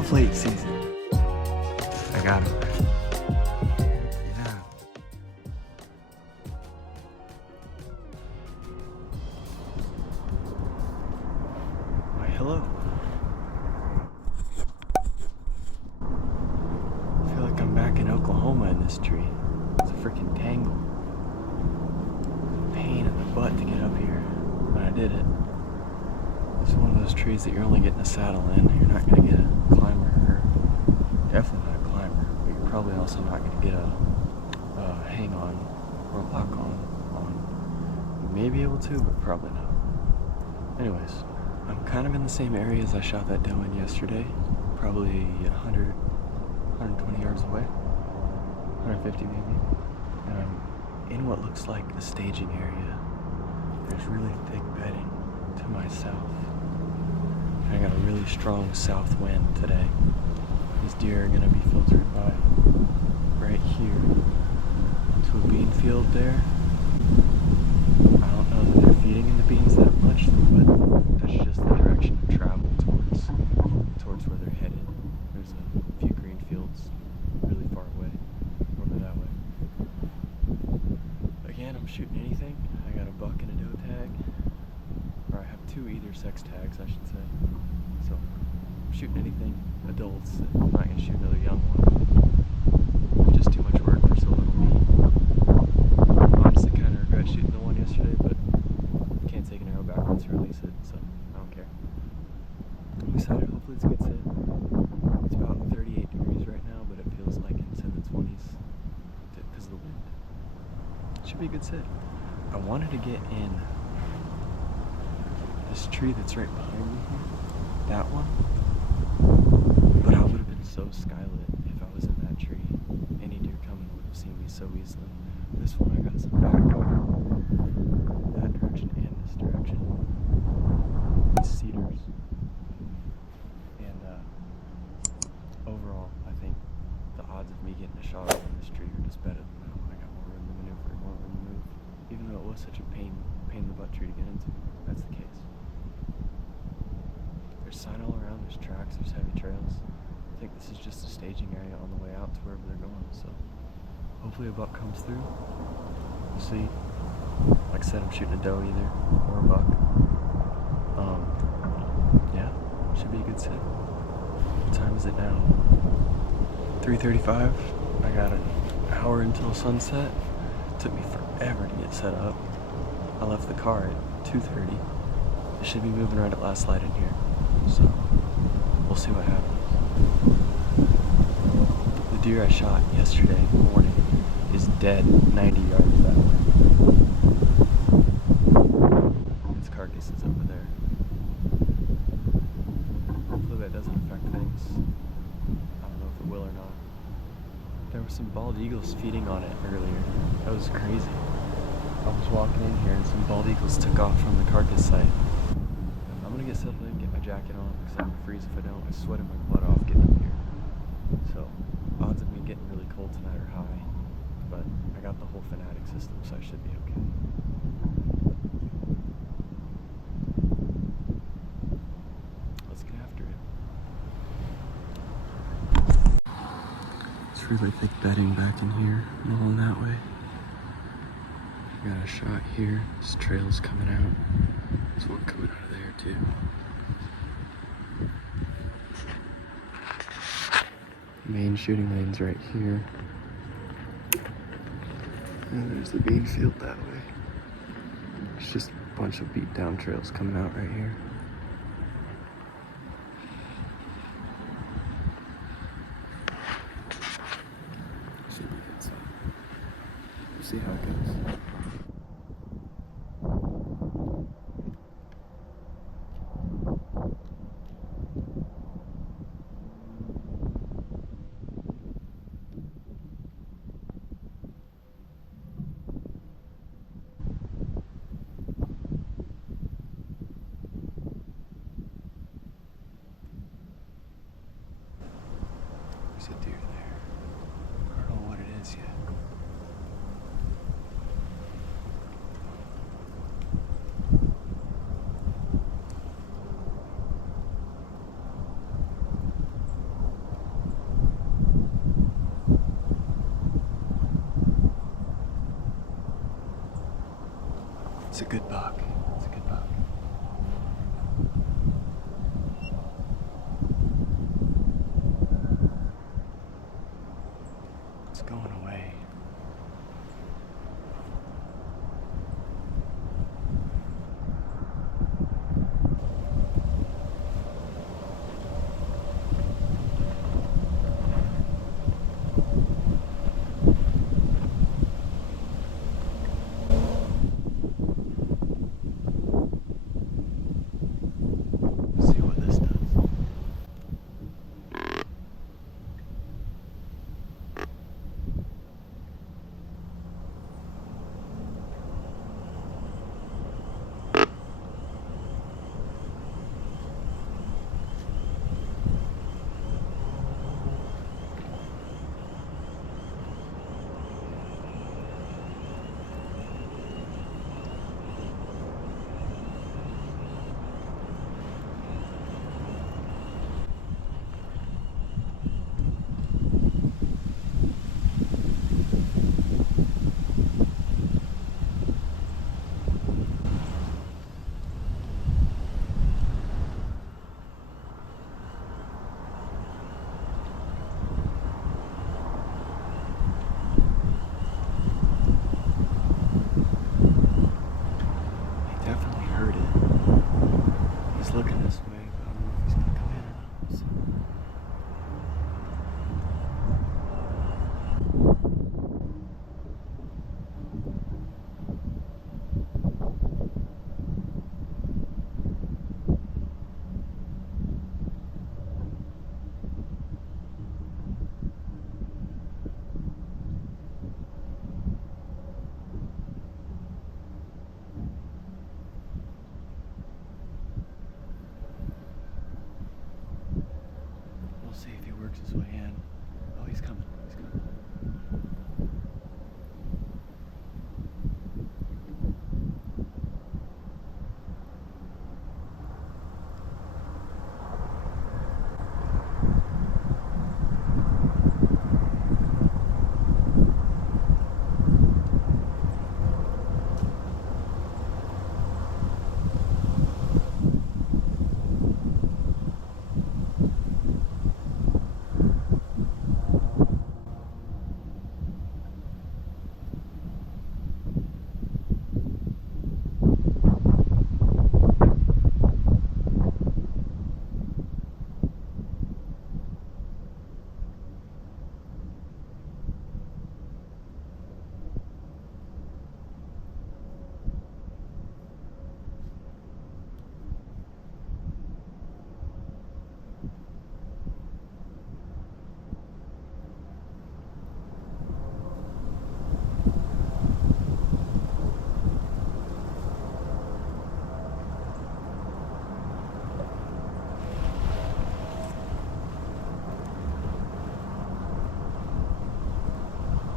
love late season. I got him. Yeah. Why, hello. I feel like I'm back in Oklahoma in this tree. It's a freaking tangle. Pain in the butt to get up here, but I did it. It's one of those trees that you're only getting a saddle in. You're not going to get a climber, or definitely not a climber, but you're probably also not going to get a hang on or a lock on. You may be able to, but probably not. Anyways, I'm kind of in the same area as I shot that doe in yesterday, probably 100, 120 yards away, 150 maybe, and I'm in what looks like a staging area. There's really thick bedding to my south. I got a really strong south wind today. These deer are going to be filtered by right here to a bean field there. I don't know that they're feeding in the beans that much, but that's just the direction of travel towards where they're headed. There's a few green fields really far away, over that way. Again, I'm shooting anything. I got a buck and a doe tag. Or I have two either sex tags, I should say. So, I'm shooting anything, adults. I'm not going to shoot another young one. Just too much work for so little meat. Honestly, kind of regret shooting the one yesterday, but can't take an arrow backwards to release it, so I don't care. I'm excited. Hopefully it's a good sit. It's about 38 degrees right now, but it feels like it's in the 20s because of the wind. It should be a good sit. I wanted to get in this tree that's right behind me here, that one, but I would have been so skylit if I was in that tree. Any deer coming would have seen me so easily. This one I got some back cover, that direction and this direction. These cedars. And overall, I think the odds of me getting a shot in this tree are just better than that one. I got more room to maneuver, more room to move. Even though it was such a pain in the butt tree to get into, that's the case. There's sign all around, there's tracks, there's heavy trails. I think this is just a staging area on the way out to wherever they're going, so hopefully a buck comes through. We'll see. Like I said, I'm shooting a doe either, or a buck. Yeah, should be a good sit. What time is it now? 3:35. I got an hour until sunset. It took me forever to get set up. I left the car at 2:30. It should be moving right at last light in here. So, we'll see what happens. The deer I shot yesterday morning is dead 90 yards that way. Its carcass is over there. Hopefully that doesn't affect things. I don't know if it will or not. There were some bald eagles feeding on it earlier. That was crazy. I was walking in here and some bald eagles took off from the carcass site. I'm gonna get settled in, get my jacket on, because I'm gonna freeze if I don't. I sweated my butt off getting up here. So, odds of me getting really cold tonight are high. But I got the whole Fanatic system, so I should be okay. Let's get after it. It's really thick bedding back in here, along that way. Got a shot here. This trail's coming out. There's one coming out of there too. Main shooting lane's right here. And there's the bean field that way. It's just a bunch of beat down trails coming out right here. Should be good stuff. We'll see how it goes. There's a deer there. I don't know what it is yet. It's a good buck. It's a good buck. It's going away. See what this does. Definitely heard it. He's looking this way, but I don't know if he's gonna come in or not. So. We'll see if he works his way in. Oh, he's coming. He's coming.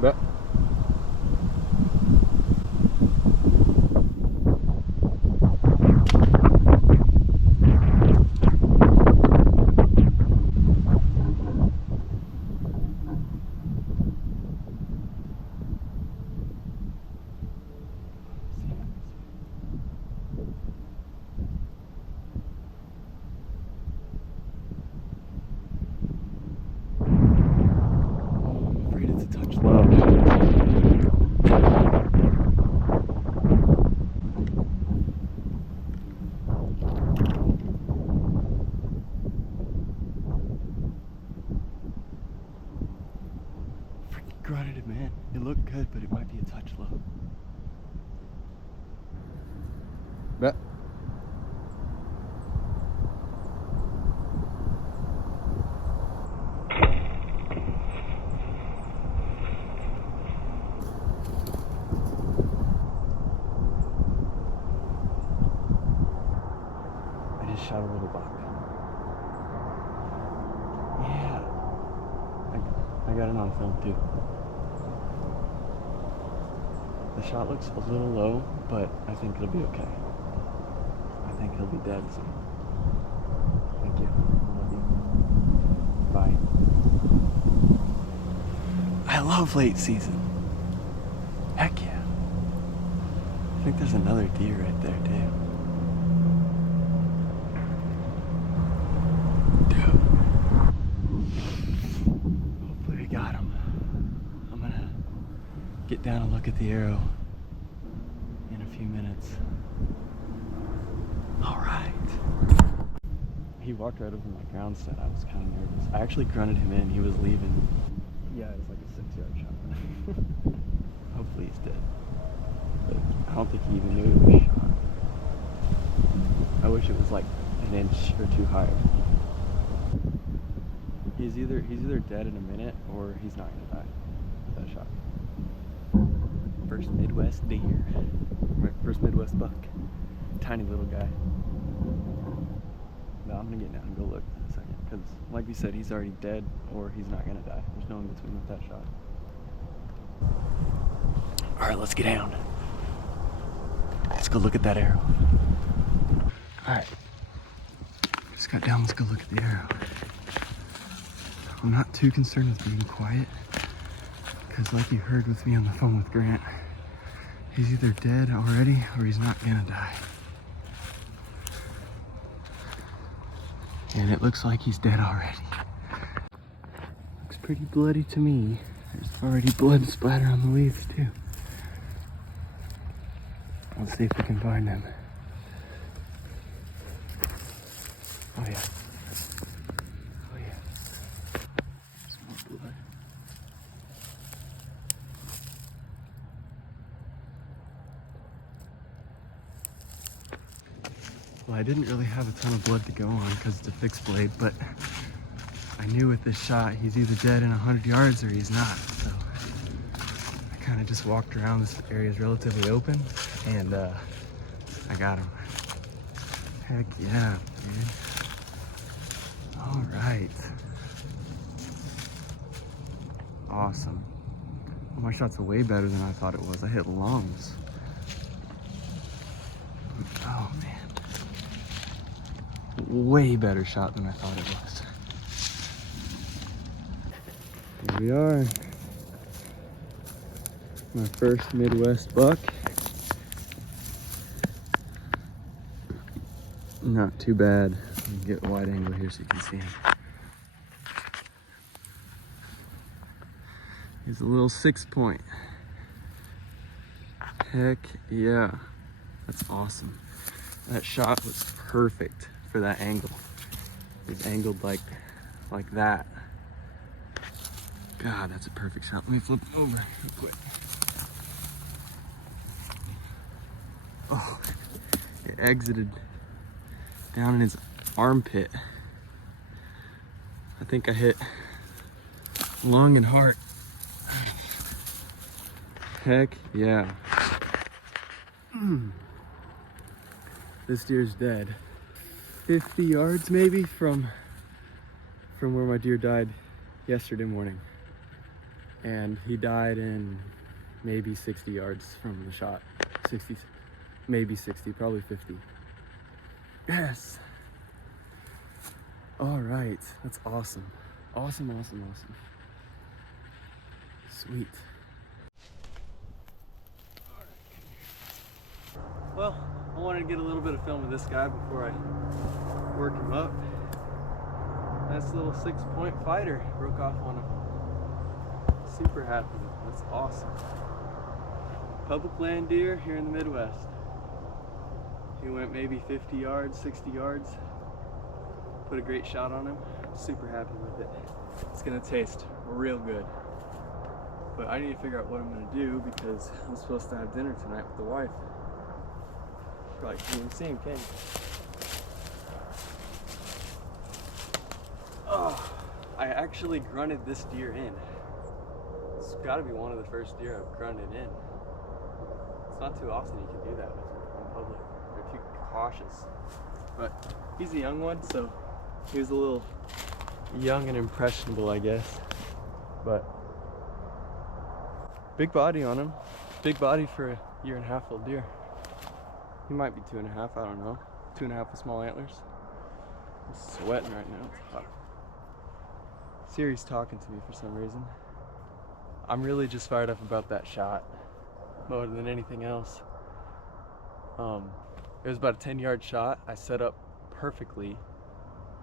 Bet. I'm afraid it's a touch low. Freaking grunted him in. It looked good, but it might be a touch low. Bet. I just shot a little buck. Yeah. I got it on film too. The shot looks a little low, but I think it'll be okay. I think he'll be dead soon. Thank you. I love you. Bye. I love late season. Heck yeah. I think think there's another deer right there, too. Dude. Hopefully we got him. I'm gonna get down and look at the arrow in a few minutes. All right. He walked right over my ground set. I was kind of nervous. I actually grunted him in. He was leaving. Yeah, it was like a 6-yard shot. Hopefully he's dead. But I don't think he even knew it was shot. I wish it was like an inch or two higher. He's either dead in a minute or he's not gonna die with that shot. First Midwest deer. Right, first Midwest buck. Tiny little guy. No, I'm gonna get down and go look in a second, because like we said, he's already dead or he's not gonna die. There's no in between with that shot. Alright, let's get down. Let's go look at that arrow. Alright. Just got down, let's go look at the arrow. I'm not too concerned with being quiet, because like you heard with me on the phone with Grant, he's either dead already or he's not gonna die. And it looks like he's dead already. Looks pretty bloody to me. There's already blood splatter on the leaves too. Let's see if we can find him. Oh yeah. Oh yeah. There's more blood. Well, I didn't really have a ton of blood to go on because it's a fixed blade, but I knew with this shot he's either dead in 100 yards or he's not. So I kind of just walked around. This area is relatively open, and I got him. Heck yeah, dude. All right. Awesome. Well, my shot's way better than I thought it was. I hit lungs. Oh man. Way better shot than I thought it was. Here we are. My first Midwest buck. Not too bad. Let me get a wide angle here so you can see him. He's a little 6-point. Heck yeah. That's awesome. That shot was perfect for that angle. It was angled like that. God, that's a perfect shot. Let me flip it over real quick. Oh, it exited down in his armpit. I think I hit lung and heart. Heck yeah. This deer's dead. 50 yards maybe from where my deer died yesterday morning. And he died in maybe 60 yards from the shot. 60, maybe 60, probably 50. Yes. All right, that's awesome. Awesome, awesome, awesome. Sweet. Well, I wanted to get a little bit of film of this guy before I work him up. Nice little 6-point fighter, broke off on him. Super happy, that's awesome. Public land deer here in the Midwest. He went maybe 50 yards, 60 yards. Put a great shot on him. Super happy with it. It's gonna taste real good. But I need to figure out what I'm gonna do because I'm supposed to have dinner tonight with the wife. Probably can't even see him, can you? Oh, I actually grunted this deer in. It's gotta be one of the first deer I've grunted in. It's not too often you can do that with in public. They're too cautious. But he's a young one, so he was a little young and impressionable, I guess. But big body on him. Big body for a 1.5-year-old deer. He might be 2.5, I don't know. 2.5 with small antlers. I'm sweating right now, it's hot. Siri's talking to me for some reason. I'm really just fired up about that shot more than anything else. It was about a 10-yard shot. I set up perfectly.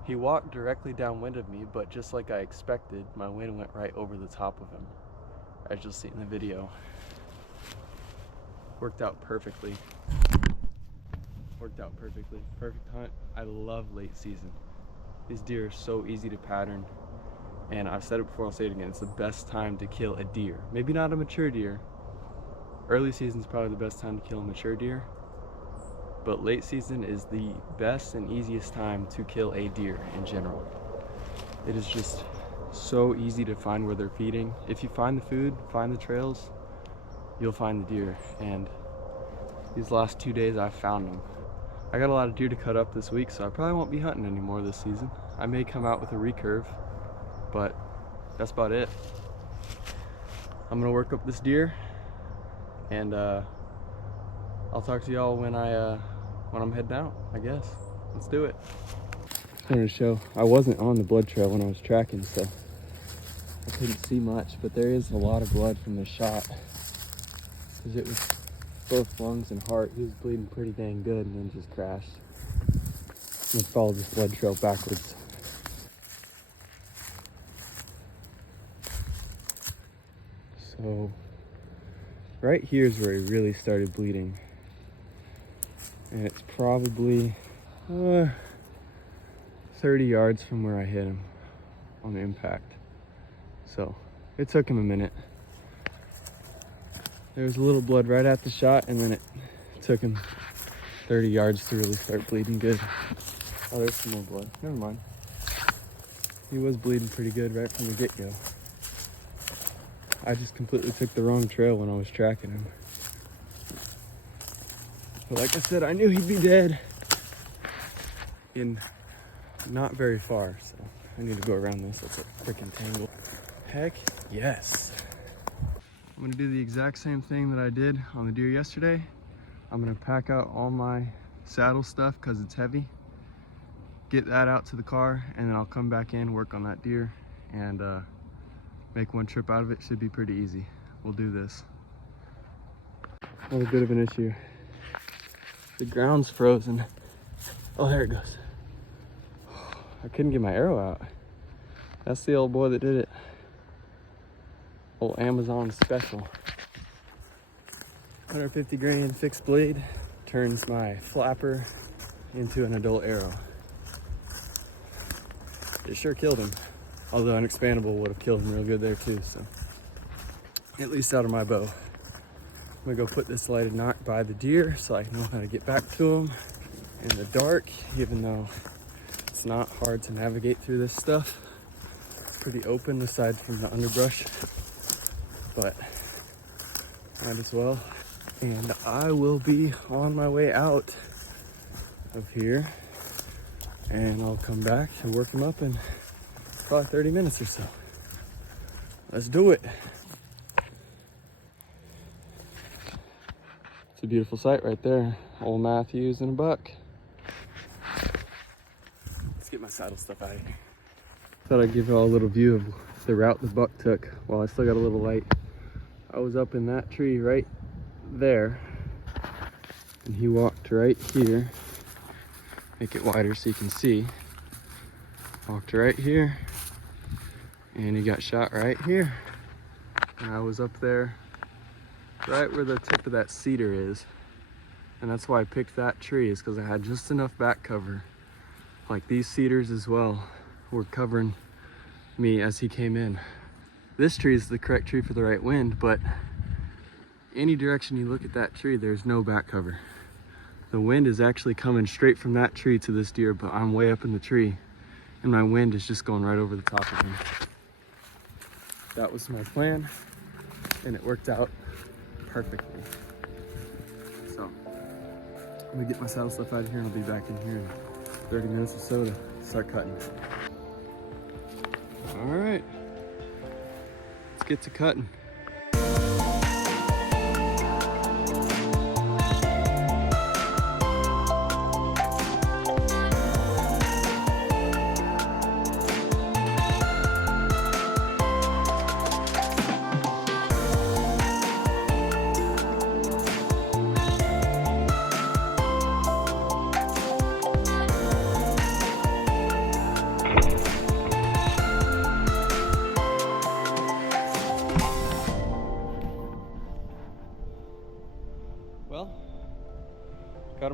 He walked directly downwind of me, but just like I expected, my wind went right over the top of him, as you'll see in the video. Worked out perfectly. Perfect hunt. I love late season. These deer are so easy to pattern, and I've said it before, I'll say it again, it's the best time to kill a deer. Maybe not a mature deer. Early season is probably the best time to kill a mature deer, but late season is the best and easiest time to kill a deer in general. It is just so easy to find where they're feeding. If you find the food, find the trails, you'll find the deer. And these last 2 days I've found them. I got a lot of deer to cut up this week, so I probably won't be hunting anymore this season. I may come out with a recurve, but that's about it. I'm gonna work up this deer, and I'll talk to y'all when I'm heading out, I guess. Let's do it. Just wanted to show, I wasn't on the blood trail when I was tracking, so I couldn't see much, but there is a lot of blood from this shot, because it was both lungs and heart. He was bleeding pretty dang good and then just crashed. I'm gonna follow this blood trail backwards. So right here is where he really started bleeding, and it's probably 30 yards from where I hit him on the impact. So it took him a minute. There was a little blood right at the shot, and then it took him 30 yards to really start bleeding good. Oh, there's some more blood. Never mind. He was bleeding pretty good right from the get-go. I just completely took the wrong trail when I was tracking him. But like I said, I knew he'd be dead in not very far, so I need to go around this. That's a freaking tangle. Heck yes. I'm gonna do the exact same thing that I did on the deer yesterday. I'm gonna pack out all my saddle stuff because it's heavy, get that out to the car, and then I'll come back in, work on that deer, and make one trip out of it. Should be pretty easy. We'll do this. Another bit of an issue. The ground's frozen. Oh, there it goes. I couldn't get my arrow out. That's the old boy that did it. Old Amazon special. 150 grain fixed blade turns my flapper into an adult arrow. It sure killed him. Although an expandable would have killed him real good there too, so. At least out of my bow. I'm gonna go put this lighted knot by the deer so I know how to get back to him in the dark, even though it's not hard to navigate through this stuff. It's pretty open aside from the underbrush, but might as well. And I will be on my way out of here, and I'll come back and work him up in probably 30 minutes or so. Let's do it. It's a beautiful sight right there. Old Matthews and a buck. Let's get my saddle stuff out of here. Thought I'd give y'all a little view of the route the buck took while I still got a little light. I was up in that tree right there, and he walked right here. Make it wider so you can see. Walked right here, and he got shot right here. And I was up there right where the tip of that cedar is, and that's why I picked that tree, is because I had just enough back cover. Like these cedars as well were covering me as he came in. This tree is the correct tree for the right wind, but any direction you look at that tree, there's no back cover. The wind is actually coming straight from that tree to this deer, but I'm way up in the tree, and my wind is just going right over the top of him. That was my plan, and it worked out perfectly. So I'm gonna get my saddle stuff out of here, and I'll be back in here in 30 minutes or so to start cutting. All right, let's get to cutting.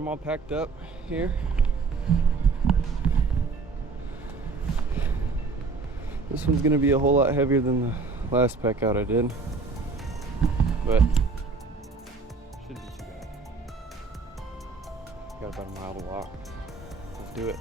them all packed up here. This one's gonna be a whole lot heavier than the last pack out I did, but shouldn't be too bad. Got about a mile to walk. Let's do it.